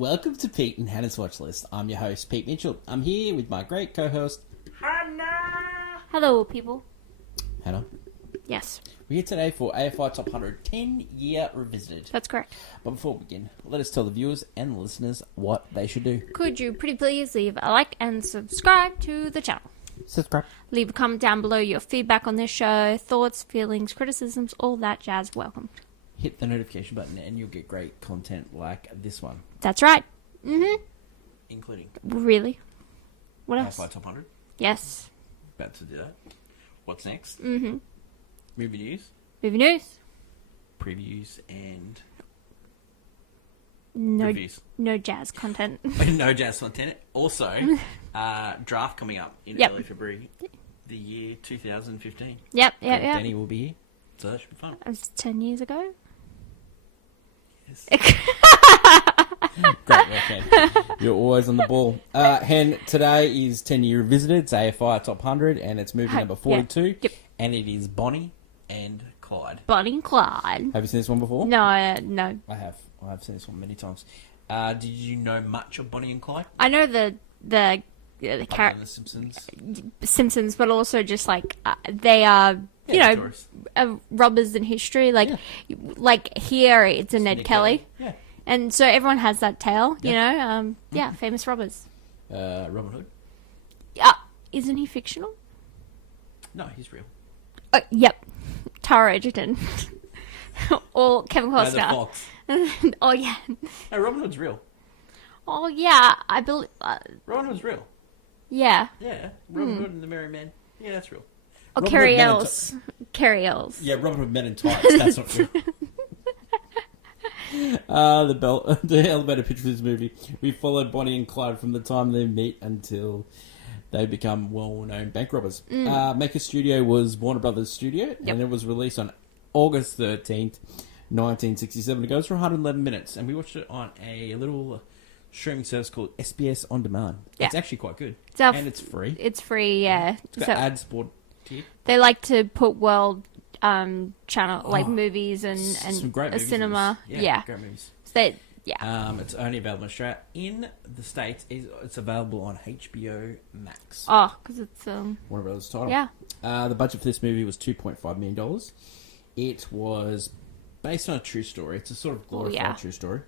Welcome to Pete and Hannah's Watch List. I'm your host, Pete Mitchell. I'm here with my great co-host, Hannah! Hello, people. Hannah. Yes. We're here today for AFI Top 100 10-Year Revisited. That's correct. But before we begin, let us tell the viewers and the listeners what they should do. Could you pretty please leave a like and subscribe to the channel? Subscribe. Leave a comment down below your feedback on this show, thoughts, feelings, criticisms, all that jazz welcome. Hit the notification button and you'll get great content like this one. That's right. Mm-hmm. Including Really? What else? AFI Top 100. Yes. About to do that. What's next? Mm-hmm. Movie news, Movie news. previews, and No, reviews. no jazz content. No jazz content. Also, draft coming up in early February, the year 2015. Yep. Danny will be here, so that should be fun. It was 10 years ago. Yes. Great work, Hen. You're always on the ball. Hen, today is 10-year revisited. It's AFI Top 100, and it's movie number 42. Yeah. Yep. And it is Bonnie and Clyde. Bonnie and Clyde. Have you seen this one before? No, no. I have. I've seen this one many times. Did you know much of Bonnie and Clyde? I know the Other character. than the Simpsons. Simpsons, but also just like they are, Stories. robbers in history. Like here it's a Ned Kelly, Yeah. and so everyone has that tale. Yeah. Famous robbers. Robin Hood? Isn't he fictional? No, he's real. Yep. Tara Edgerton. Or Kevin No, the Costner. Fox. Oh yeah. No, Robin Hood's real. Oh yeah. I believe. Robin Hood's real. Yeah. Yeah. Robin Hood and the Merry Men. Yeah, that's real. Oh, Robin Carrie Hood Men in Ells. Carrie Ells. Yeah, Robin Hood Men in Tights. That's not real. The elevator pitch for this movie. We followed Bonnie and Clyde from the time they meet until they become well-known bank robbers. Maker Studio was Warner Brothers Studio, and it was released on August 13th, 1967. It goes for 111 minutes, and we watched it on a little streaming service called SBS On Demand. Yeah. It's actually quite good, So and it's free. It's free, yeah. It's got ad support here. They like to put world channel movies and Some great a movies in cinema. this. Yeah. Great movies. So It's only available in Australia. In the States, it's available on HBO Max. Oh, because it's Warner Brothers title. yeah. The budget for this movie was $2.5 million. It was based on a true story. It's a sort of glorified true story.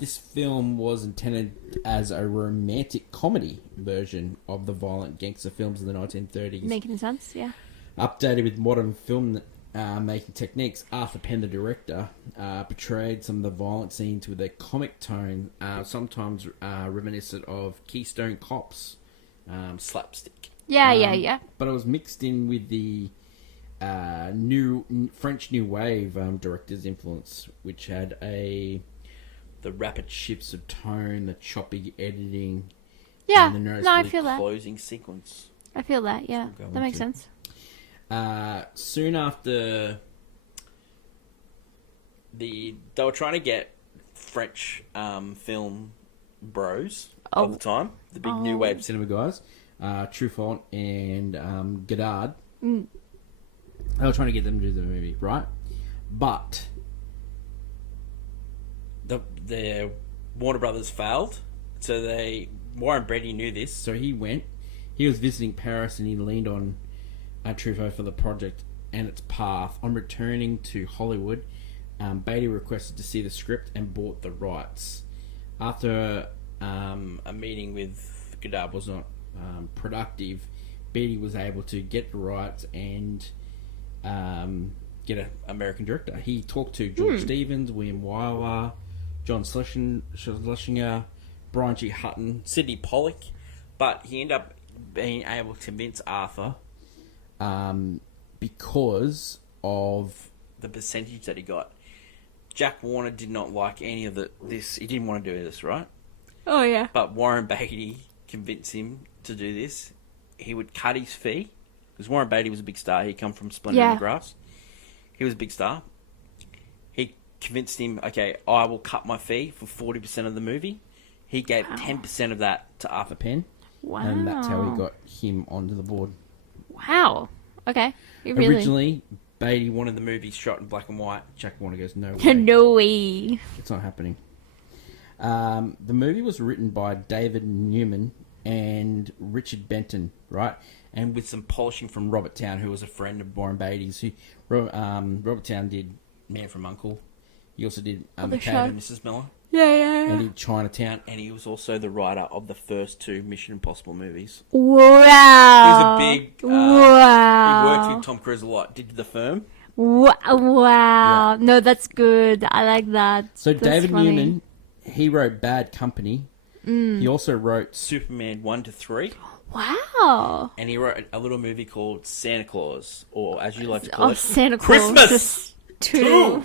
This film was intended as a romantic comedy version of the violent gangster films of the 1930s. Making sense, yeah. Updated with modern film making techniques, Arthur Penn, the director, portrayed some of the violent scenes with a comic tone, sometimes reminiscent of Keystone Cops slapstick. Yeah. But it was mixed in with the French New Wave director's influence, which had the rapid shifts of tone, the choppy editing. Yeah, and the no, I feel that. closing sequence. I feel that, yeah. That makes sense. Soon after they were trying to get French film bros of the time, the big new wave cinema guys, Truffaut and Godard. They were trying to get them to do the movie, right? But the Warner Brothers failed, so Warren Beatty knew this, so he was visiting Paris and he leaned on Truffaut for the project and its path. On returning to Hollywood, Beatty requested to see the script and bought the rights. After a meeting with Godard was not productive, Beatty was able to get the rights and get an American director. He talked to George Stevens, William Wyler, John Schlesinger, Brian G. Hutton, Sidney Pollock, but he ended up being able to convince Arthur because of the percentage that he got. Jack Warner did not like any of this. He didn't want to do this, right? Oh, yeah. But Warren Beatty convinced him to do this. He would cut his fee, because Warren Beatty was a big star. He come from Splendor in the Grass. He was a big star. He convinced him, okay, I will cut my fee for 40% of the movie. He gave 10% of that to Arthur Penn. Wow. And that's how he got him onto the board. Wow. Okay. Originally, Beatty wanted the movie shot in black and white. Jack Warner goes, no way. No way. It's not happening. The movie was written by David Newman and Richard Benton, right? And with some polishing from Robert Towne, who was a friend of Warren Beatty's. Robert Towne did Man from U.N.C.L.E. He also did McCabe and Mrs. Miller. Yeah. And he did Chinatown. And he was also the writer of the first 2 Mission Impossible movies. Wow. He was a big... He worked with Tom Cruise a lot. Did The Firm. Wow. Yeah. No, that's good. I like that. So That's David funny. Newman, he wrote Bad Company. He also wrote Superman 1 to 3. Wow. And he wrote a little movie called Santa Claus, or as you like to call it, Santa Claus. Christmas 2.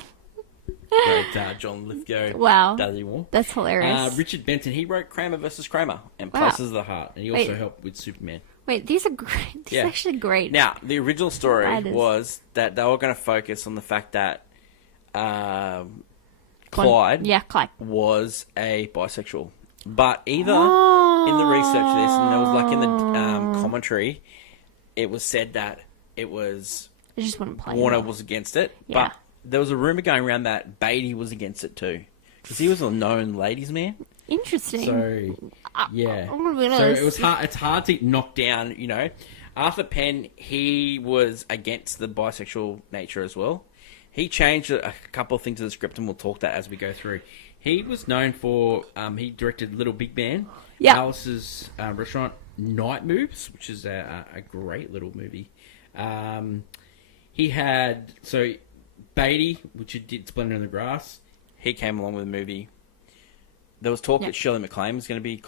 Great, John Lithgow. Wow. Dudley Moore. That's hilarious. Richard Benton, he wrote Kramer versus Kramer and Wow. Places of the Heart, and he also helped with Superman. Wait, these are great. These are actually great. Now, the original story That is- was that they were going to focus on the fact that Clyde Clyde. was a bisexual. But either in the research of this, and there was like in the commentary, it was said that it was I just wouldn't play Warner anymore. was against it. Yeah. But there was a rumor going around that Beatty was against it too, because he was a known ladies' man. Interesting. So yeah, I'm gonna be so honest. it was hard. It's hard to knock down. You know, Arthur Penn, he was against the bisexual nature as well. He changed a couple of things in the script, and we'll talk that as we go through. He was known for he directed Little Big Man, Alice's Restaurant, Night Moves, which is a great little movie. He had Beatty, which did Splendor in the Grass. He came along with a movie. There was talk that Shirley MacLaine was going to be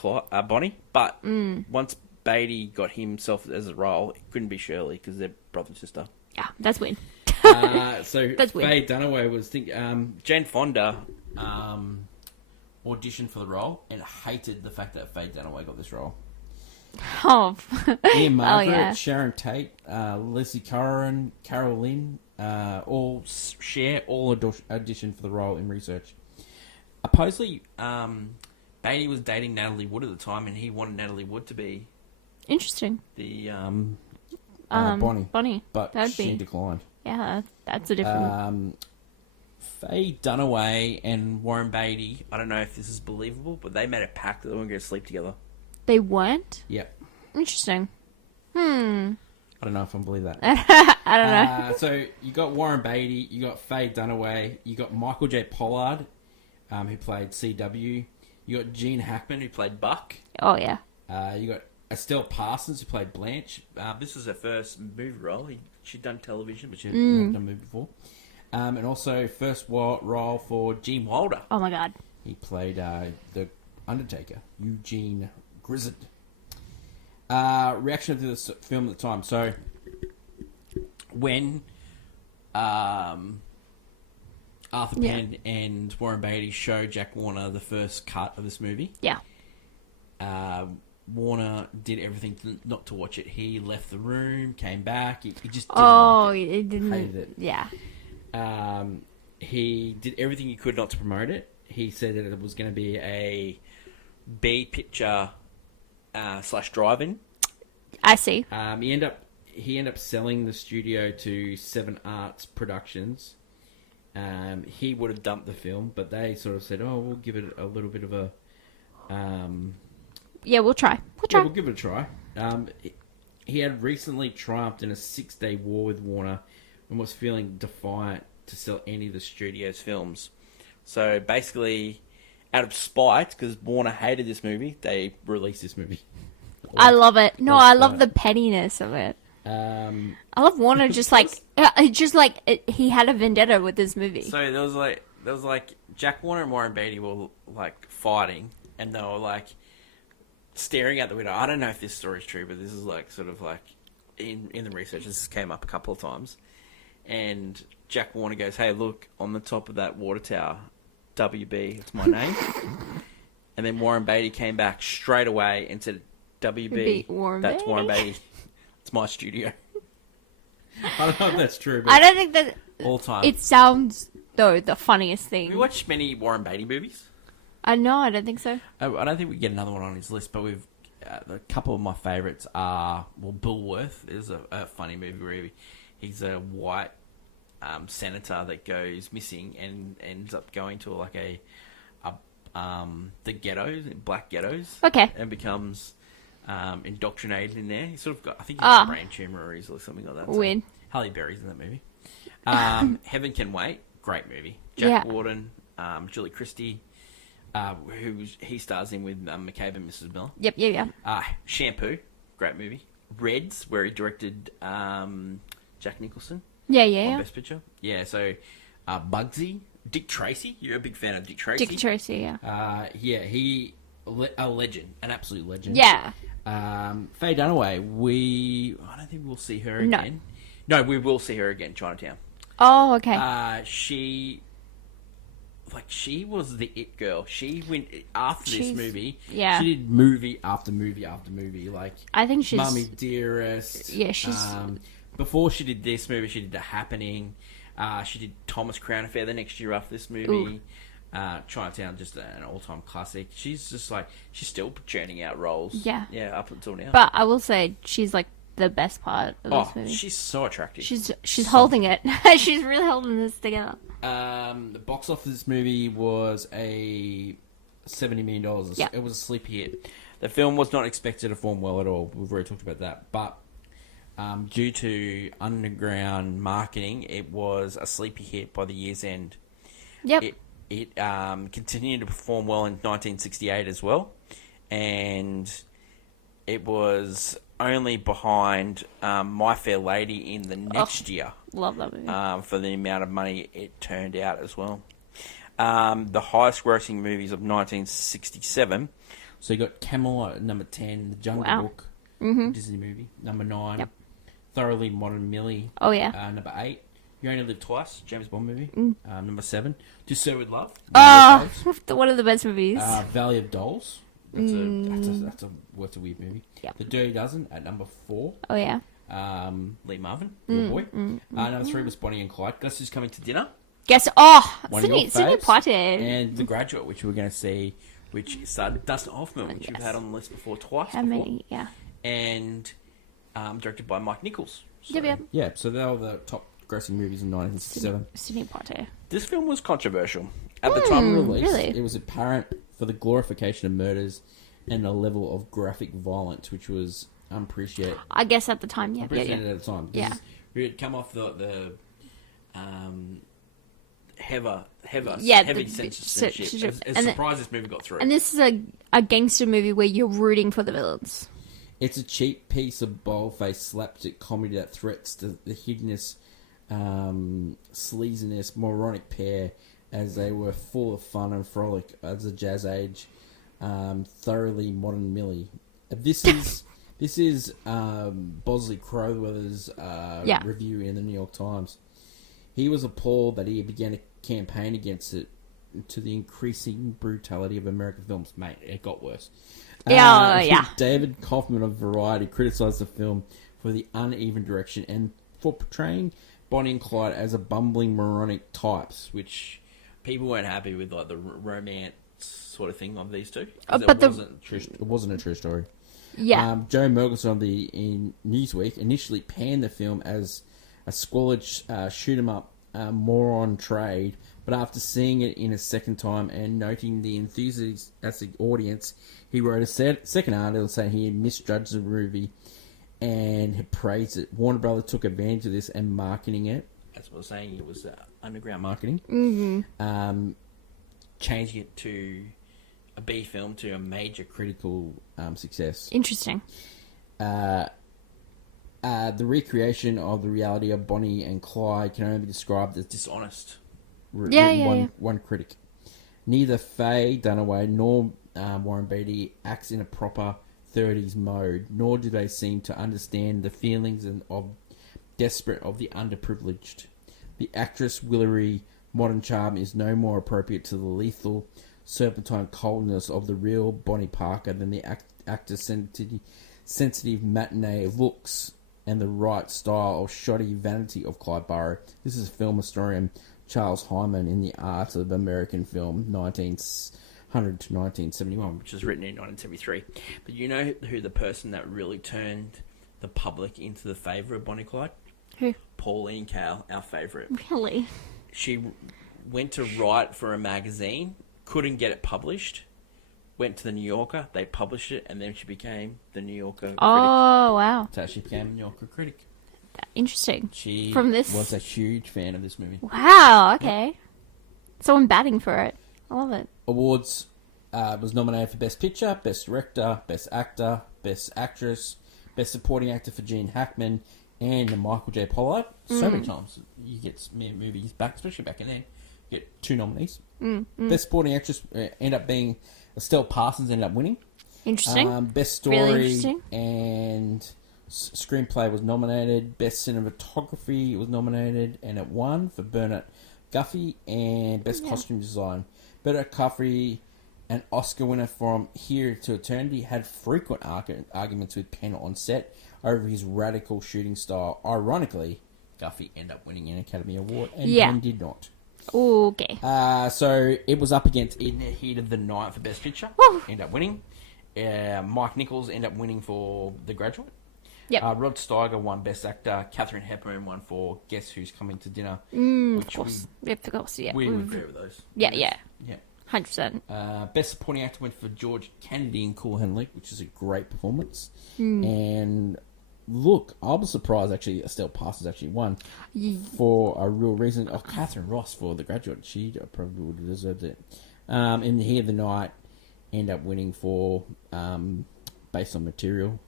Bonnie, but once Beatty got himself as a role, it couldn't be Shirley because they're brother and sister. Yeah, that's weird. So That's weird. Faye Dunaway was Jane Fonda auditioned for the role and hated the fact that Faye Dunaway got this role. Oh. Ian Margaret, yeah. Sharon Tate, Leslie Curran, Carol Lynn, all auditioned for the role in research. Supposedly, Beatty was dating Natalie Wood at the time, and he wanted Natalie Wood to be Interesting. the Bonnie. but That'd she be. declined. Yeah, that's a different... Faye Dunaway and Warren Beatty, I don't know if this is believable, but they made a pact that they weren't going to sleep together. They weren't? Yep. Interesting. I don't know if I believe that. I don't know. So you got Warren Beatty, you got Faye Dunaway, you got Michael J. Pollard, who played CW. You got Gene Hackman, who played Buck. Oh, yeah. You got Estelle Parsons, who played Blanche. This was her first movie role. She'd done television, but she hadn't done a movie before. And also first role for Gene Wilder. Oh, my God. He played the Undertaker, Eugene Grizzard. Reaction to this film at the time. So, when Arthur Penn and Warren Beatty showed Jack Warner the first cut of this movie, Warner did everything not to watch it. He left the room, came back. He just didn't like it. It didn't. Hated it. Yeah. He did everything he could not to promote it. He said that it was going to be a B picture / drive-in. I see. He ended up selling the studio to Seven Arts Productions. He would have dumped the film, but they sort of said, "Oh, we'll give it a little bit of a." Yeah, we'll try. We'll give it a try. He had recently triumphed in a 6-day war with Warner and was feeling defiant to sell any of the studio's films. So basically, out of spite, because Warner hated this movie, they released this movie. I love it. No, I love the pettiness of it. I love Warner just like he had a vendetta with this movie. So there was like Jack Warner and Warren Beatty were like fighting, and they were like staring out the window. I don't know if this story is true, but this is like sort of like in the research, this came up a couple of times, and Jack Warner goes, "Hey, look on the top of that water tower, WB, it's my name." And then Warren Beatty came back straight away and said, "WB, that's Warren Beatty. It's my studio." I don't know if that's true, but I don't think that all the time. It sounds though the funniest thing. Have you watched many Warren Beatty movies? No, I don't think so. I don't think we get another one on his list, but we've a couple of my favourites are Bulworth is a funny movie where he's a white senator that goes missing and ends up going to like a the ghettos, black ghettos. Okay. And becomes indoctrinated in there. He's sort of got, I think he's got a brain tumor or something like that. Weird. So Halle Berry's in that movie. Heaven Can Wait, great movie. Jack Warden, Julie Christie, he stars in with McCabe and Mrs. Miller. Yep. Shampoo, great movie. Reds, where he directed Jack Nicholson. Yeah. Best Picture. Yeah, so Bugsy, Dick Tracy. You're a big fan of Dick Tracy. Dick Tracy, yeah. A legend, an absolute legend. Yeah. Faye Dunaway, I don't think we'll see her again. No, we will see her again, Chinatown. Oh, okay. She was the it girl. She went after this movie. Yeah. She did movie after movie after movie. Like, I think she's Mummy Dearest. Yeah, she's before she did this movie, she did The Happening. She did Thomas Crown Affair the next year after this movie. Chinatown, just an all-time classic. She's just like, she's still churning out roles. Yeah, up until now. But I will say, she's like the best part of this movie. She's so attractive. She's holding it. She's really holding this together. The box office of this movie was a $70 million. Yeah. It was a sleepy hit. The film was not expected to perform well at all. We've already talked about that. But due to underground marketing, it was a sleepy hit by the year's end. Yep. It continued to perform well in 1968 as well. And it was only behind My Fair Lady in the next year. Love that movie. For the amount of money it turned out as well. The highest grossing movies of 1967. So you got Camelot at number 10, The Jungle Book, Disney movie, number 9. Thoroughly Modern Millie. Oh, yeah. Number 8. You Only Live Twice, James Bond movie. Number 7. To Sir With Love. One of the best movies. Valley of Dolls. That's a weird movie. Yep. The Dirty Dozen at number 4. Oh, yeah. Lee Marvin, your boy. Number 3 was Bonnie and Clyde. Guess Who's Coming to Dinner? Sidney Poitier. And The Graduate, which we're going to see, which started Dustin Hoffman, which we've had on the list before twice. How many? Yeah. And directed by Mike Nichols. So, Yeah, so they were the top grossing movies in 1967. Sidney Poitier. This film was controversial. At the time of release, really? it was apparent for the glorification of murders and a level of graphic violence which was unappreciated. I guess at the time, Unprecedented at the time. Yeah. We had come off the heavy censorship. It's surprised this movie got through. And this is a gangster movie where you're rooting for the villains. It's a cheap piece of bold-faced slapstick comedy that threats the hideous, sleaziness, moronic pair as they were full of fun and frolic as a jazz age. Thoroughly Modern Millie. This is Bosley Crowther's review in the New York Times. He was appalled that he began a campaign against it to the increasing brutality of American films. Mate, it got worse. David Kaufman of Variety criticised the film for the uneven direction and for portraying Bonnie and Clyde as a bumbling moronic types, which people weren't happy with, like the romance sort of thing of these two. It wasn't a true story. Yeah. Joe Mergelson of in Newsweek initially panned the film as a squalid shoot 'em up moron trade, but after seeing it in a second time and noting the enthusiastic audience, he wrote a second article saying he had misjudged the movie and had praised it. Warner Brothers took advantage of this and marketing it. That's what I was saying. It was underground marketing. Mm-hmm. Changing it to a B film to a major critical success. Interesting. The recreation of the reality of Bonnie and Clyde can only be described as dishonest. One critic. Neither Faye Dunaway nor Warren Beatty acts in a proper 30s mode, nor do they seem to understand the feelings of desperate of the underprivileged. The actress' Willery modern charm is no more appropriate to the lethal serpentine coldness of the real Bonnie Parker than the actor's sensitive matinee looks and the right style of shoddy vanity of Clyde Barrow. This is film historian Charles Hyman in The Art of American Film, 1900 to 1971, which was written in 1973. But you know who the person that really turned the public into the favour of Bonnie Clyde? Who? Pauline Kael, our favourite. Really? She went to write for a magazine couldn't get it published. Went to the New Yorker, they published it, and then she became the New Yorker critic. Oh, wow. So she became a New Yorker critic. Interesting. She From this... was a huge fan of this movie. Wow, okay. Yep. Someone batting for it. I love it. Awards was nominated for Best Picture, Best Director, Best Actor, Best Actress, Best Supporting Actor for Gene Hackman, and Michael J. Pollard. So many times you get movies back, especially back in then. You get 2 nominees. Best Supporting Actress ended up being Estelle Parsons, ended up winning. Interesting. Best Story really interesting. And Screenplay was nominated. Best Cinematography was nominated, and it won for Bernard Guffey. And Best Costume Design. Bernard Guffey, an Oscar winner from Here to Eternity, had frequent arguments with Penn on set over his radical shooting style. Ironically, Guffey ended up winning an Academy Award, and Penn did not. Okay. So it was up against In the Heat of the Night for Best Picture. Woo. Ended up winning. Mike Nichols ended up winning for The Graduate. Yep. Rod Steiger won Best Actor. Katharine Hepburn won for Guess Who's Coming to Dinner. Of course. Of course, yeah. We would agree with those. Yeah. 100%. Best Supporting Actor went for George Kennedy in Cool Hand Luke, which is a great performance. And look, I was surprised actually Estelle Parsons actually won for a real reason. Oh, Catherine Ross for The Graduate. She probably would have deserved it. In the Heat of the Night, end up winning for based on material.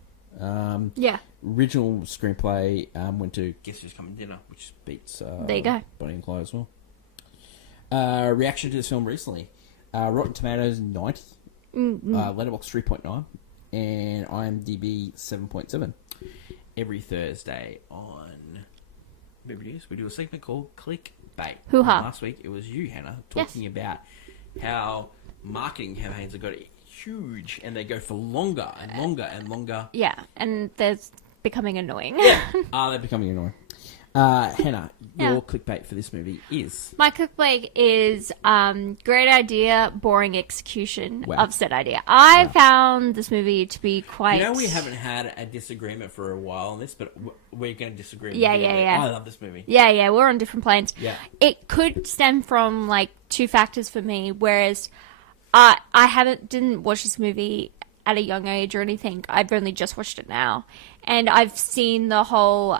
Original screenplay went to Guess Who's Coming to Dinner, which beats there you go. Bonnie and Clyde as well. Reaction to this film recently. Rotten Tomatoes 90, Letterboxd 3.9, and IMDb 7.7. Every Thursday on Movie News, we do a segment called Clickbait. Hoo-ha. Last week it was you, Hannah, talking about how marketing campaigns have got huge and they go for longer and longer and longer. Yeah, and they're becoming annoying. They're becoming annoying. Hannah, your clickbait for this movie is? My clickbait is great idea, boring execution of said idea. I found this movie to be quite... You know, we haven't had a disagreement for a while on this, but we're going to disagree. Yeah. I love this movie. Yeah, we're on different planes. Yeah. It could stem from, like, 2 factors for me, whereas didn't watch this movie at a young age or anything. I've only just watched it now. And I've seen the whole,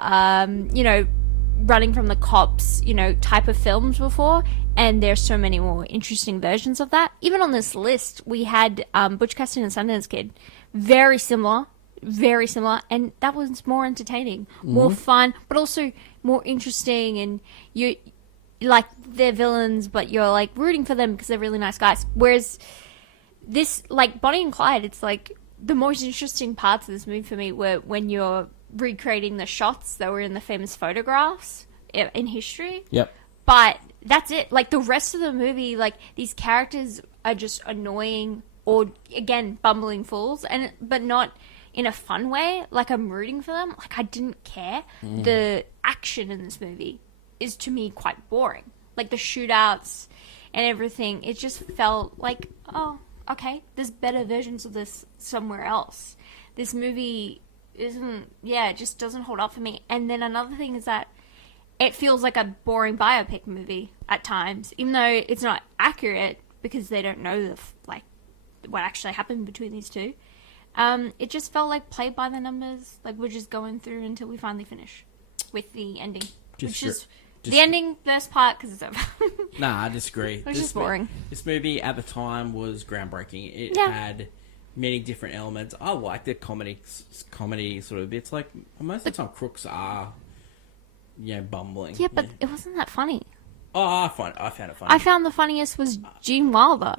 running from the cops, type of films before, and there's so many more interesting versions of that. Even on this list, we had Butch Cassidy and the Sundance Kid. Very similar, and that was more entertaining, more fun, but also more interesting, and you like they're villains, but you're like rooting for them because they're really nice guys. Whereas this, like Bonnie and Clyde, it's like the most interesting parts of this movie for me were when you're recreating the shots that were in the famous photographs in history. Yep. But that's it. Like the rest of the movie, like these characters are just annoying or again bumbling fools, but not in a fun way. Like I'm rooting for them. Like I didn't care. The action in this movie is to me quite boring. Like the shootouts and everything, it just felt like, oh, okay, there's better versions of this somewhere else. This movie it just doesn't hold up for me. And then another thing is that it feels like a boring biopic movie at times, even though it's not accurate because they don't know what actually happened between these two. It just felt like played by the numbers. Like we're just going through until we finally finish with the ending, the ending, best part, because it's over. Nah, I disagree. It was just boring. This movie at the time was groundbreaking. It had many different elements. I like the comedy sort of bits. Like most of the time, crooks are, bumbling. Yeah, but it wasn't that funny. Oh, I found it funny. I found the funniest was Gene Wilder.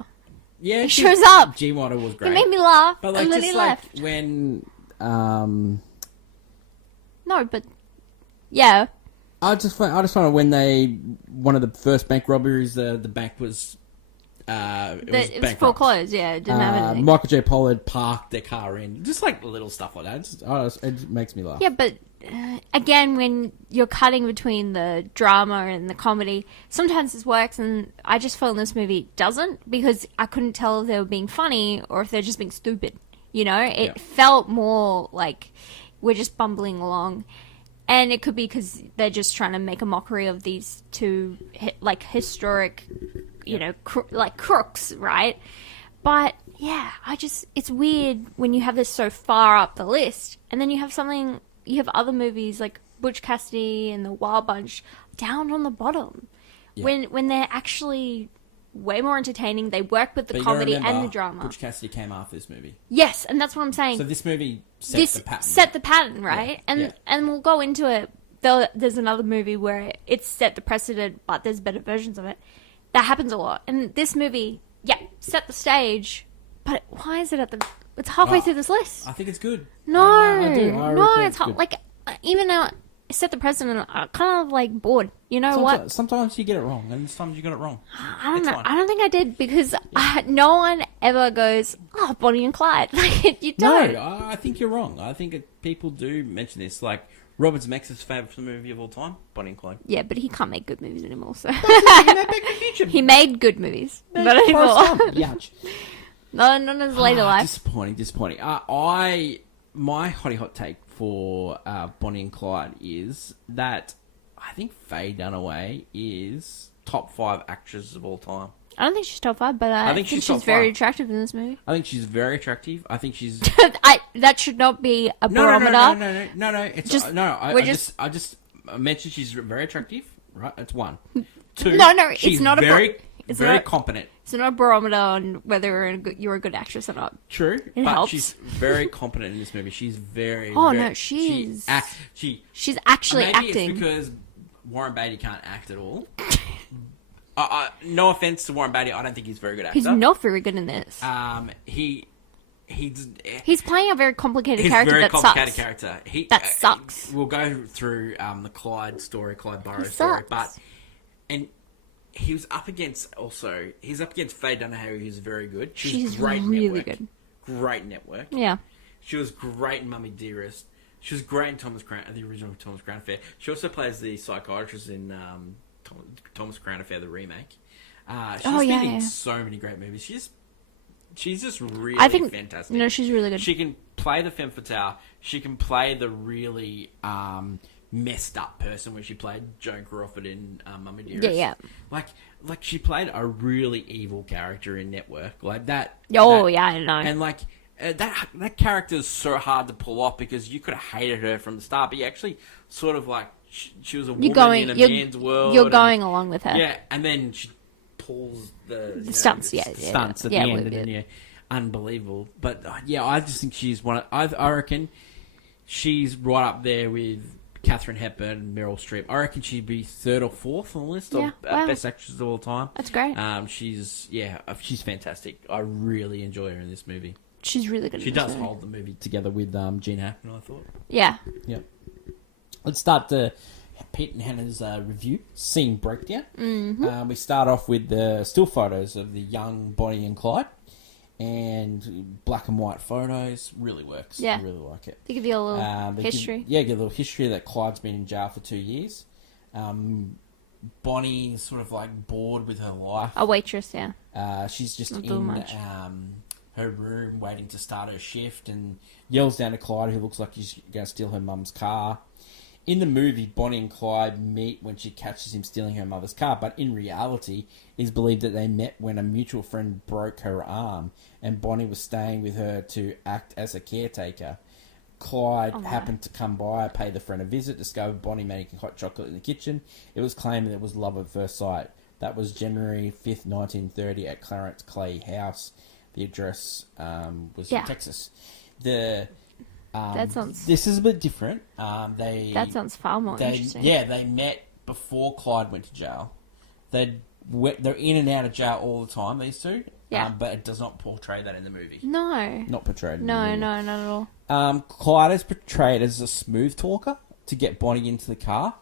Yeah, he shows up. Gene Wilder was great. He made me laugh, but like, and then he left. When no, but yeah. I just found when one of the first bank robberies, the bank was it was foreclosed. Yeah, it didn't have anything. Michael J. Pollard parked their car in, just like little stuff like that. It makes me laugh. Yeah, but again, when you're cutting between the drama and the comedy, sometimes this works, and I just felt in this movie it doesn't, because I couldn't tell if they were being funny or if they're just being stupid. It felt more like we're just bumbling along. And it could be because they're just trying to make a mockery of these two, historic, like crooks, right? But yeah, it's weird when you have this so far up the list, and then you have other movies like Butch Cassidy and the Wild Bunch down on the bottom, when they're actually way more entertaining. They work with the comedy and the drama. Butch Cassidy came after this movie. Yes, and that's what I'm saying. So this movie set the pattern, right? And we'll go into it. There's another movie where it's set the precedent, but there's better versions of it. That happens a lot. And this movie, set the stage, but why is it it's halfway through this list? I think it's good. No, I do. it's like, even though it set the precedent, I'm kind of like bored. You know what? Sometimes you get it wrong, and sometimes you got it wrong. I don't know. Fine. I don't think I did, because no one ever goes, "Oh, Bonnie and Clyde." Like, you don't. No, I think you're wrong. I think people do mention this. Like, Robert Zemeckis' favourite movie of all time, Bonnie and Clyde. Yeah, but he can't make good movies anymore, so... He made good movies, not anymore. No, not in his later life. Disappointing. My hot take for Bonnie and Clyde is that I think Faye Dunaway is top 5 actresses of all time. I don't think she's top 5, but I think she's very attractive in this movie. I think she's very attractive. I think she's... that should not be a barometer. No. I just mentioned she's very attractive, right? That's one. 2, it's not very competent. It's not a barometer on whether you're a good actress or not. True, it but helps. She's very competent in this movie. She's very... she's actually maybe acting. It's because Warren Beatty can't act at all. No offense to Warren Beatty, I don't think he's a very good actor. He's not very good in this. He's playing a very complicated character. Very that complicated sucks. character. That sucks. We'll go through the Clyde Burrows story, and he was up against Faye Dunaway, who's very good. She's great really good. Great network. Yeah. She was great in Mummy Dearest. She was great in the original Thomas Crown Affair. She also plays the psychiatrist in Thomas Crown Affair, the remake. She's been in so many great movies. She's just really fantastic. No, she's really good. She can play the femme fatale. She can play the really messed up person when she played Joan Crawford in Mummy Dearest. Yeah. Like she played a really evil character in Network. Like that. I know. And like that character is so hard to pull off because you could have hated her from the start, but you actually sort of like she was a woman in a man's world. You're going along with her. Yeah, and then she pulls the stunts. Stunts at the end, and then unbelievable. But I just think she's one. I reckon she's right up there with Katharine Hepburn and Meryl Streep. I reckon she'd be 3rd or 4th on the list of best actresses of all time. That's great. She's fantastic. I really enjoy her in this movie. She's really good. She does hold the movie together with Gene Hackman, I thought. Yeah. Yep. Let's start Pete and Hannah's review, scene breakdown. Mm-hmm. We start off with the still photos of the young Bonnie and Clyde. And black and white photos really works. Yeah. I really like it. They give you a little history. Give a little history that Clyde's been in jail for 2 years. Bonnie's sort of like bored with her life. A waitress, yeah. She's just in her room waiting to start her shift and yells down to Clyde, who looks like he's going to steal her mum's car. In the movie, Bonnie and Clyde meet when she catches him stealing her mother's car, but in reality, it is believed that they met when a mutual friend broke her arm and Bonnie was staying with her to act as a caretaker. Clyde happened to come by, pay the friend a visit, discovered Bonnie making hot chocolate in the kitchen. It was claimed that it was love at first sight. That was January 5th, 1930 at Clarence Clay House. The address was in Texas. This is a bit different. That sounds far more interesting. Yeah, they met before Clyde went to jail. They're in and out of jail all the time, these two. Yeah. But it does not portray that in the movie. No. Not portrayed in the movie. No, not at all. Clyde is portrayed as a smooth talker to get Bonnie into the car,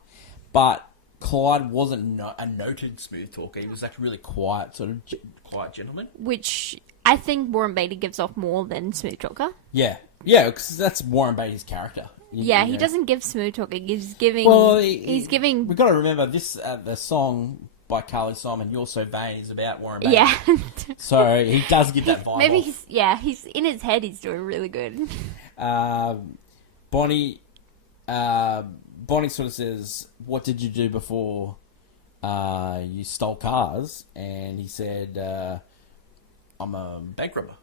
but Clyde wasn't a noted smooth talker. He was like really quiet, sort of quiet gentleman. Which I think Warren Beatty gives off more than smooth talker. Yeah, because that's Warren Beatty's character. He doesn't give smooth talking. He's giving. We've got to remember this. The song by Carly Simon, "You're So Vain," is about Warren Beatty. Yeah. So he does get that vibe. Maybe he's in his head. He's doing really good. Bonnie sort of says, "What did you do before you stole cars, and he said, I'm a bank robber.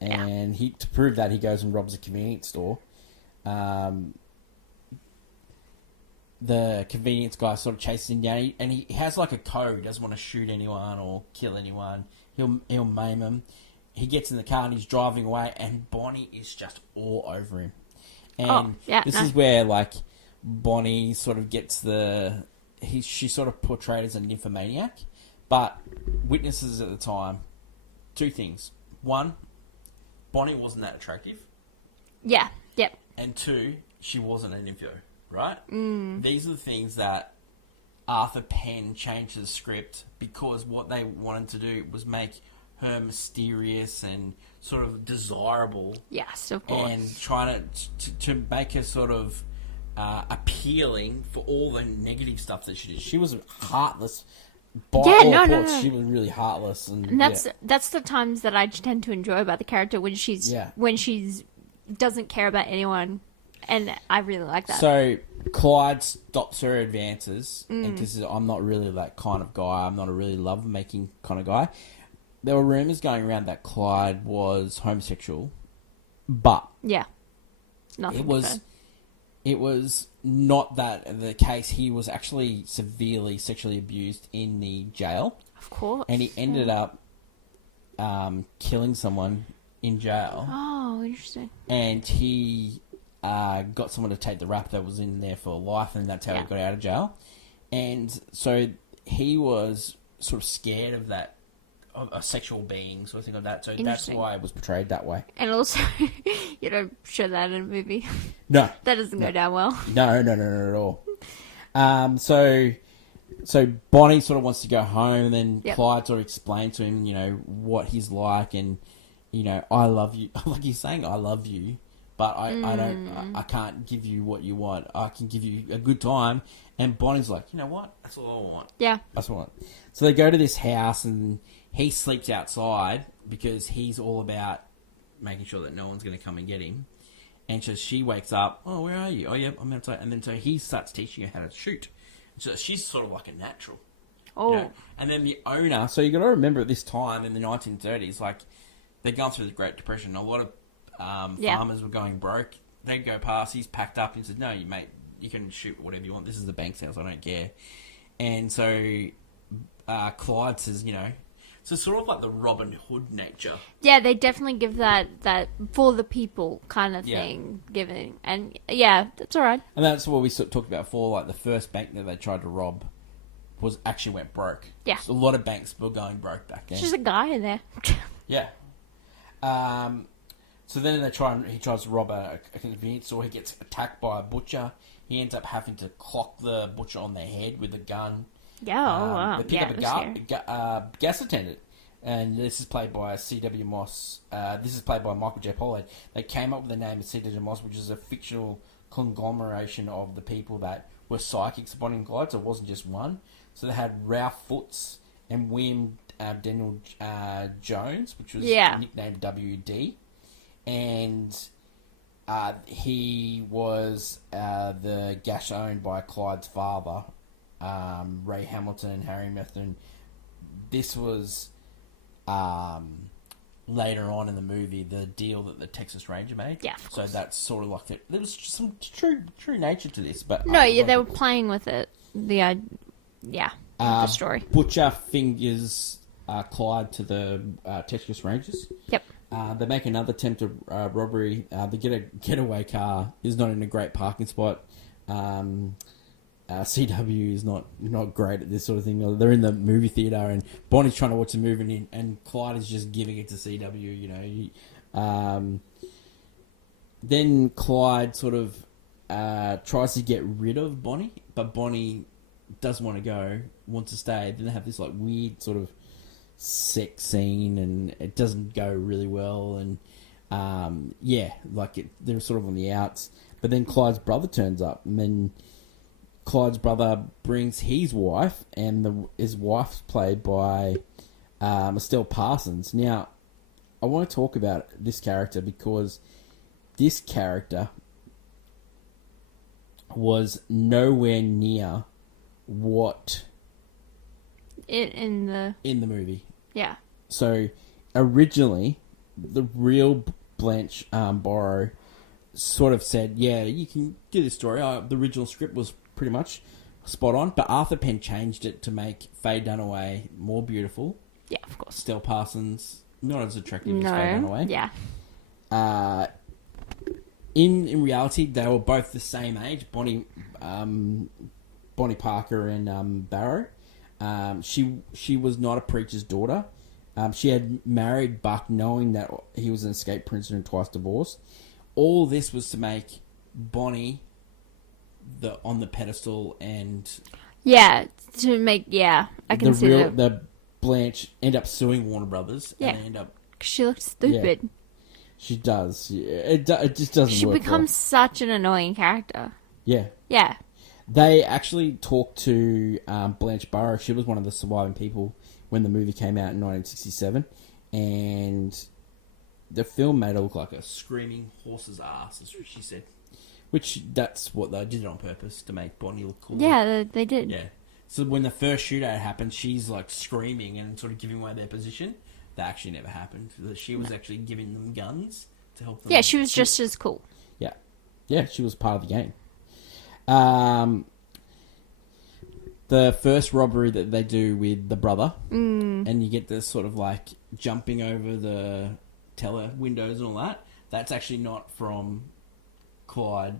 And to prove that, he goes and robs a convenience store. The convenience guy sort of chases him down, and he has like a code. He doesn't want to shoot anyone or kill anyone. He'll maim him. He gets in the car and he's driving away, and Bonnie is just all over him. And this is where like Bonnie sort of gets she's sort of portrayed as a nymphomaniac, but witnesses at the time, two things. One, Bonnie wasn't that attractive. Yeah. Yep. And two, she wasn't a nympho, right? These are the things that Arthur Penn changed the script because what they wanted to do was make her mysterious and sort of desirable. Yes, of course. And trying to make her sort of appealing for all the negative stuff that she did. She was heartless. She was really heartless, and that's the times that I tend to enjoy about the character when she's doesn't care about anyone, and I really like that. So Clyde stops her advances, and because I'm not really that kind of guy, I'm not a really love making kind of guy. There were rumors going around that Clyde was homosexual, but nothing. It was not that the case. He was actually severely sexually abused in the jail. Of course. And he ended up killing someone in jail. Oh, interesting. And he got someone to take the rap that was in there for life, and that's how he got out of jail. And so he was sort of scared of that, of a sexual being, sort of thing like that. So that's why it was portrayed that way. And also, you don't show that in a movie. No. That doesn't go down well. No, not at all. So Bonnie sort of wants to go home, and then Clyde sort of explains to him, what he's like, and, I love you. Like he's saying, I love you, but I can't give you what you want. I can give you a good time. And Bonnie's like, you know what? That's all I want. Yeah. That's what I want. So they go to this house, and he sleeps outside because he's all about making sure that no one's going to come and get him. And so she wakes up, oh, where are you? Oh, yeah, I'm outside. And then so he starts teaching her how to shoot. So she's sort of like a natural. Oh. And then the owner, so you got to remember at this time in the 1930s, like, they're going through the Great Depression. A lot of farmers were going broke. They'd go past, he's packed up and said, no, mate, you can shoot whatever you want. This is the bank's house, I don't care. And so Clyde says, so sort of like the Robin Hood nature. Yeah, they definitely give that for the people kind of thing giving. And that's all right. And that's what we sort of talked about before, like the first bank that they tried to rob actually went broke. Yeah. So a lot of banks were going broke back then. There's just a guy in there. Yeah. So then he tries to rob a convenience store. He gets attacked by a butcher. He ends up having to clock the butcher on the head with a gun. Yeah, wow. They pick up a gas attendant, and this is played by C.W. Moss. This is played by Michael J. Pollard. They came up with the name of C.W. Moss, which is a fictional conglomeration of the people that were psychics at Bonnie and Clyde, so it wasn't just one. So they had Ralph Foots and William Daniel Jones, which was nicknamed W.D., and he was the gas owned by Clyde's father, Ray Hamilton and Harry Methven. This was later on in the movie the deal that the Texas Ranger made. Yeah. So that's sort of like it. There was some true nature to this, but they were playing with it. The story. Butcher fingers Clyde to the Texas Rangers. Yep. They make another attempt at robbery. The getaway car is not in a great parking spot. CW is not great at this sort of thing. They're in the movie theater, and Bonnie's trying to watch the movie, and Clyde is just giving it to CW. Then Clyde sort of tries to get rid of Bonnie, but Bonnie doesn't want to go, wants to stay. Then they have this like weird sort of sex scene, and it doesn't go really well. And they're sort of on the outs. But then Clyde's brother turns up, and then Clyde's brother brings his wife, and his wife's played by Estelle Parsons. Now, I want to talk about this character because this character was nowhere near what In the movie. yeah. So originally, the real Blanche Borrow sort of said, "Yeah, you can do this story." The original script was pretty much spot on, but Arthur Penn changed it to make Faye Dunaway more beautiful. Yeah, of course. Stella Parsons not as attractive as Faye Dunaway. Yeah. In reality, they were both the same age. Bonnie Parker and Barrow. She was not a preacher's daughter. She had married Buck knowing that he was an escaped prisoner and twice divorced. All this was to make Bonnie on the pedestal and I can see that. The Blanche end up suing Warner Brothers. Yeah, and they end up. She looks stupid. Yeah, she does. It just doesn't. She work becomes such an annoying character. Yeah. Yeah. They actually talked to Blanche Barrow. She was one of the surviving people when the movie came out in 1967, and the film made her look like a screaming horse's ass, as she said. Which, that's what they did on purpose, to make Bonnie look cool. Yeah, they did. Yeah. So when the first shootout happened, she's like screaming and sort of giving away their position. That actually never happened. She was actually giving them guns to help them. Yeah, she was just as cool. Yeah. Yeah, she was part of the game. The first robbery that they do with the brother, and you get this sort of like jumping over the teller windows and all that, that's actually not from Clyde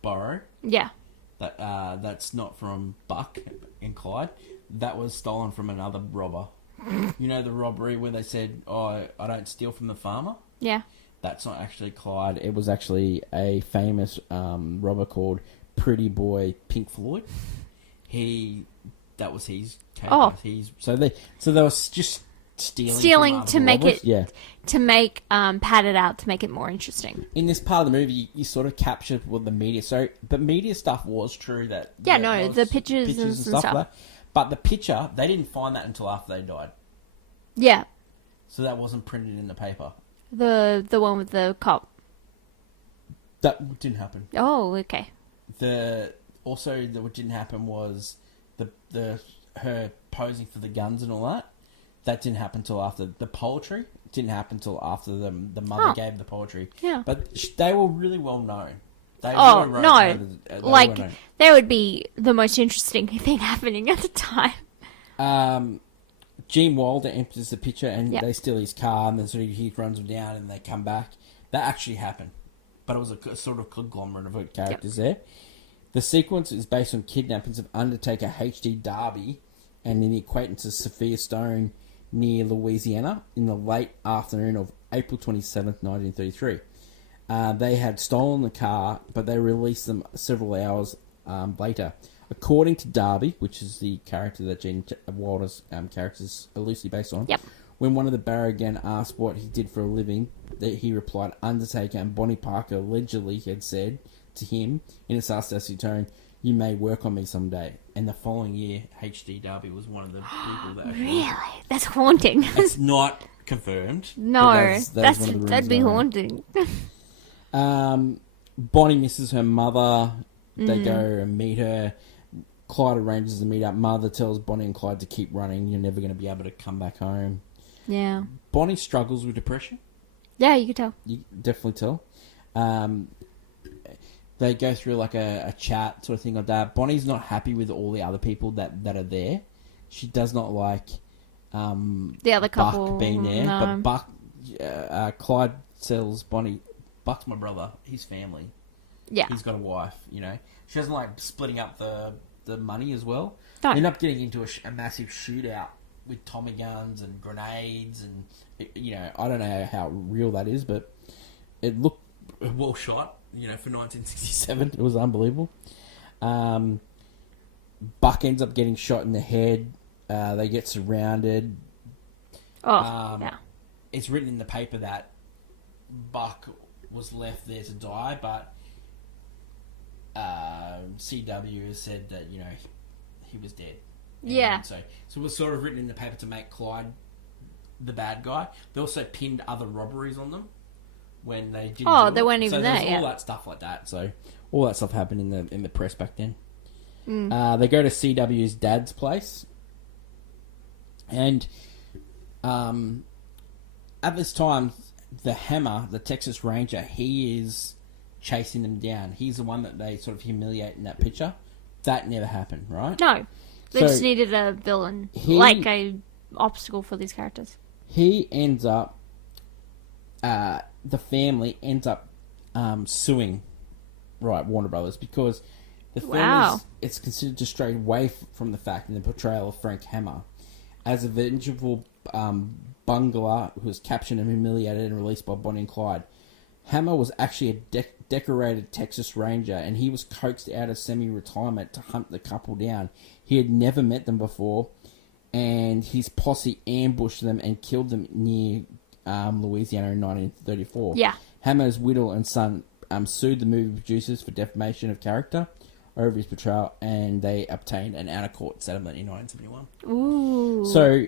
Barrow. Yeah. That's not from Buck and Clyde. That was stolen from another robber. You know the robbery where they said, "Oh, I don't steal from the farmer"? Yeah. That's not actually Clyde. It was actually a famous robber called Pretty Boy Pink Floyd. That was his case. Oh. So they were just stealing to make robbers. pad it out to make it more interesting. In this part of the movie, you sort of captured what the media. So the media stuff was true. The pictures and stuff. Like that. But the picture, they didn't find that until after they died. Yeah. So that wasn't printed in the paper. The one with the cop. That didn't happen. Oh, okay. What didn't happen was her posing for the guns and all that. That didn't happen till after the poetry. Didn't happen till after the mother gave the poetry. Yeah, but they were really well known. That would be the most interesting thing happening at the time. Gene Wilder empties the picture and they steal his car, and then sort of he runs them down and they come back. That actually happened, but it was a sort of conglomerate of characters there. The sequence is based on kidnappings of Undertaker H.D. Darby and in the acquaintance of Sophia Stone near Louisiana in the late afternoon of April 27th, 1933. They had stolen the car, but they released them several hours later. According to Darby, which is the character that Gene Wilder's character is loosely based on, when one of the Barrow again asked what he did for a living, he replied, Undertaker, and Bonnie Parker allegedly had said to him in a sarcastic tone, "You may work on me someday." And the following year, H.D. Darby was one of the people that actually... Really? That's haunting. It's not confirmed. No, that'd be haunting. Bonnie misses her mother. They go and meet her. Clyde arranges to meet up. Mother tells Bonnie and Clyde to keep running. You're never going to be able to come back home. Yeah. Bonnie struggles with depression. Yeah, you could tell. You definitely tell. They go through like a chat sort of thing like that. Bonnie's not happy with all the other people that are there. She does not like the other couple Buck being there. No. But Buck, Clyde tells Bonnie, Buck's my brother. His family. Yeah. He's got a wife, you know. She doesn't like splitting up the money as well. No. They end up getting into a massive shootout with Tommy guns and grenades and, you know, I don't know how real that is, but it looked well shot. You know, for 1967, it was unbelievable. Buck ends up getting shot in the head. They get surrounded. Yeah. It's written in the paper that Buck was left there to die, but CW has said that, you know, he was dead. Yeah. So it was sort of written in the paper to make Clyde the bad guy. They also pinned other robberies on them. When they didn't. Oh, they weren't even there. All that stuff like that. So all that stuff happened in the press back then. They go to CW's dad's place, And at this time, the Hammer, the Texas Ranger, he is chasing them down. He's the one that they sort of humiliate in that picture. That never happened, right? No. They So just needed a villain. Like a obstacle for these characters. He ends up... the family ends up suing Warner Brothers because the film it's considered to stray away from the fact in the portrayal of Frank Hammer as a vengeful bungler who was captured and humiliated and released by Bonnie and Clyde. Hammer was actually a decorated Texas Ranger, and he was coaxed out of semi-retirement to hunt the couple down. He had never met them before, and his posse ambushed them and killed them near Louisiana in 1934. Yeah. Hammer's widow and son sued the movie producers for defamation of character over his portrayal, and they obtained an out-of-court settlement in 1971. Ooh. So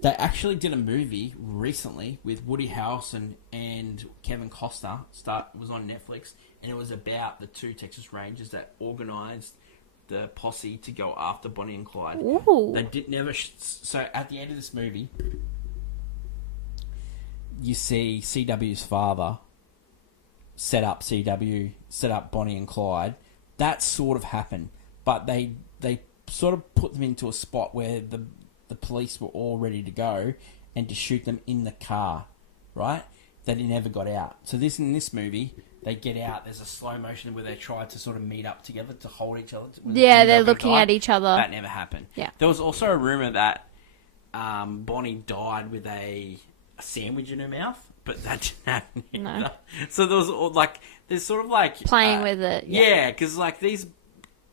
they actually did a movie recently with Woody Harrelson and Kevin Costner. It was on Netflix, and it was about the two Texas Rangers that organised the posse to go after Bonnie and Clyde. Ooh. They did never. So at the end of this movie, you see CW's father set up Bonnie and Clyde. That sort of happened, but they sort of put them into a spot where the police were all ready to go and to shoot them in the car, right? They never got out. So in this movie, they get out. There's a slow motion where they try to sort of meet up together to hold each other. Yeah, they're looking at each other. That never happened. Yeah. There was also a rumor that Bonnie died with a sandwich in her mouth, but that didn't happen either. No. So there was there's sort of like playing with it. Yeah, because these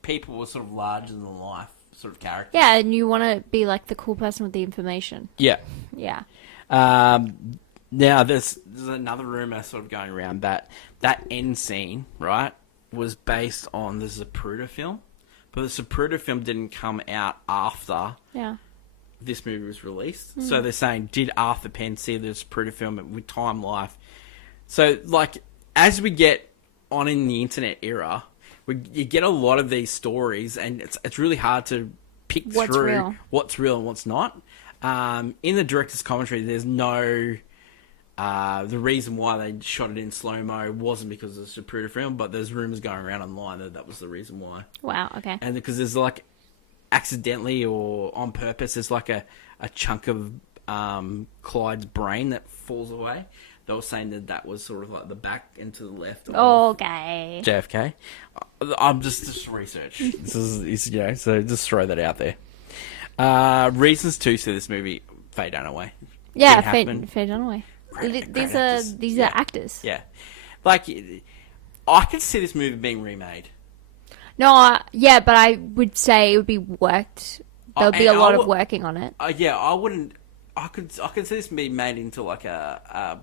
people were sort of larger than life sort of characters. Yeah, and you want to be like the cool person with the information. Yeah. Yeah. Now there's another rumor sort of going around that end scene, right, was based on the Zapruder film, but the Zapruder film didn't come out after this movie was released. So they're saying, did Arthur Penn see the Zapruder film with Time Life? So as we get on in the internet era, you get a lot of these stories, and it's really hard to pick through what's real and what's not. In the director's commentary, there's no... the reason why they shot it in slow-mo wasn't because of the Zapruder film, but there's rumours going around online that was the reason why. Wow, okay. And because there's accidentally or on purpose, there's a chunk of Clyde's brain that falls away. They were saying that was sort of the back and to the left of okay. JFK. I'm just research. This is so just throw that out there. Reasons to see this movie: Faye Dunaway. Yeah, Faye Dunaway. These are actors. Yeah, I could see this movie being remade. No, but I would say it would be worked. There'll be a lot of working on it. I wouldn't. I could see this being made into a.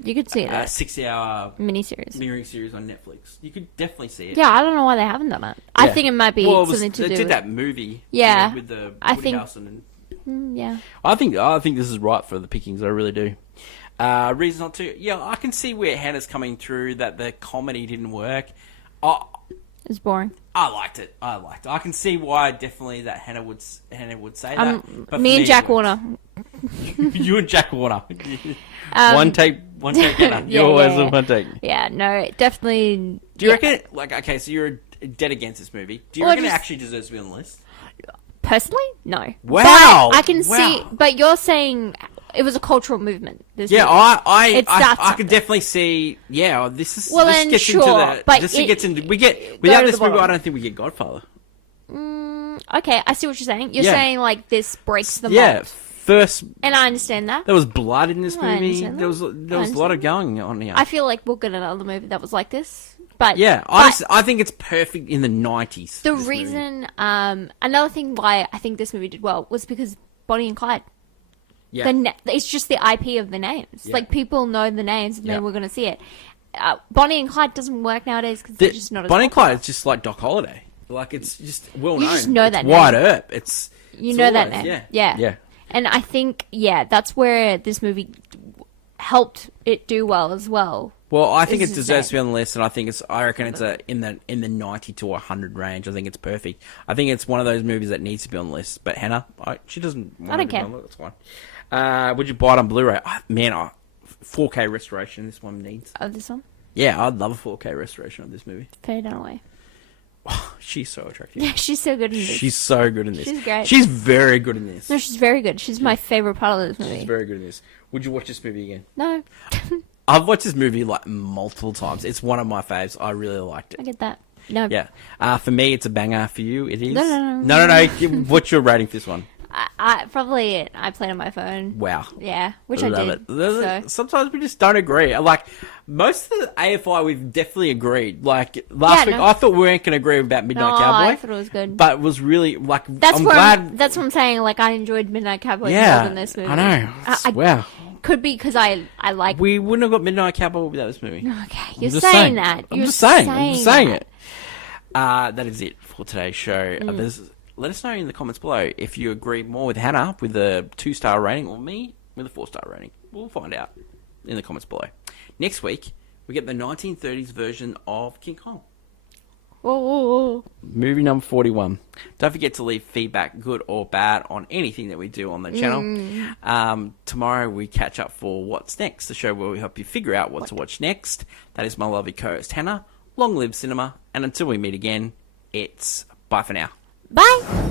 You could see it. A 6-hour miniseries on Netflix. You could definitely see it. Yeah, I don't know why they haven't done it. Yeah. I think it might be something to do. They did with... that movie. Yeah, with the Woody Harrelson and. Yeah. I think this is right for the pickings. I really do. Reason not to. Yeah, I can see where Hannah's coming through that the comedy didn't work. It's boring. I liked it. I can see why definitely that Hannah would say that. But me and Jack Warner. You and Jack Warner. One take, Hannah. You're always one take. Yeah, no, definitely. Do you reckon? Okay, so you're dead against this movie. Do you reckon it actually deserves to be on the list? Personally, no. Wow. But I can see. But you're saying it was a cultural movement. I could definitely see. Yeah, this is. Well, this then gets sure, into the, but without this movie, I don't think we get Godfather. Okay, I see what you're saying. You're saying this breaks the mold. Yeah, first. And I understand that. There was blood in this movie. There was a lot of going on here. I feel like we'll get another movie that was like this. But yeah, I think it's perfect in the 90s. The reason, another thing why I think this movie did well was because Bonnie and Clyde. Yeah. It's just the IP of the names. Yeah. People know the names and they were going to see it. Bonnie and Clyde doesn't work nowadays because they're just not as Bonnie and Clyde is just like Doc Holliday. It's just well known. You just know that name. Wyatt Earp. You know that name. Yeah. And I think, that's where this movie helped it do well as well. Well, I think It's it deserves to be insane. on the list, and I reckon it's in the 90 to 100 range. I think it's perfect. I think it's one of those movies that needs to be on the list. But Hannah, she doesn't want I don't to be care. on the list. That's fine. Would you buy it on Blu-ray? 4K restoration. This one needs. Of this one? Yeah, I'd love a 4K restoration of this movie. Faye Dunaway. She's so attractive. Yeah, she's so good in this. She's so good in this. She's great. She's very good in this. No, she's very good. She's my favorite part of this movie. She's very good in this. Would you watch this movie again? No. I've watched this movie like multiple times. It's one of my faves. I really liked I it. get that. No. Yeah. For me, it's a banger. For you, it is. No. What's your rating for this one? I probably I played on my phone. Wow. Yeah, which I Love did. it. Sometimes we just don't agree. Like most of the AFI, we've definitely agreed. Like last week, no. I thought we weren't going to agree about No, Midnight Cowboy, I thought it was good. but it was really like. That's I'm what glad. that's what I'm saying. Like I enjoyed Midnight Cowboy Yeah, more than this movie. I know. Wow. Could be because I like. We wouldn't have got Midnight Cowboy without this movie. Okay, you're just saying saying. that. I'm You're just saying. I'm just saying that. it. That is it for today's show. Let us know in the comments below if you agree more with Hannah with a 2-star rating or me with a 4-star rating. We'll find out in the comments below. Next week, we get the 1930s version of King Kong. Whoa. Movie number 41. Don't forget to leave feedback, good or bad, on anything that we do on the channel. Tomorrow we catch up for What's Next, the show where we help you figure out what to watch next. That is my lovely co-host Hannah. Long live cinema, and until we meet again, it's bye for now. Bye.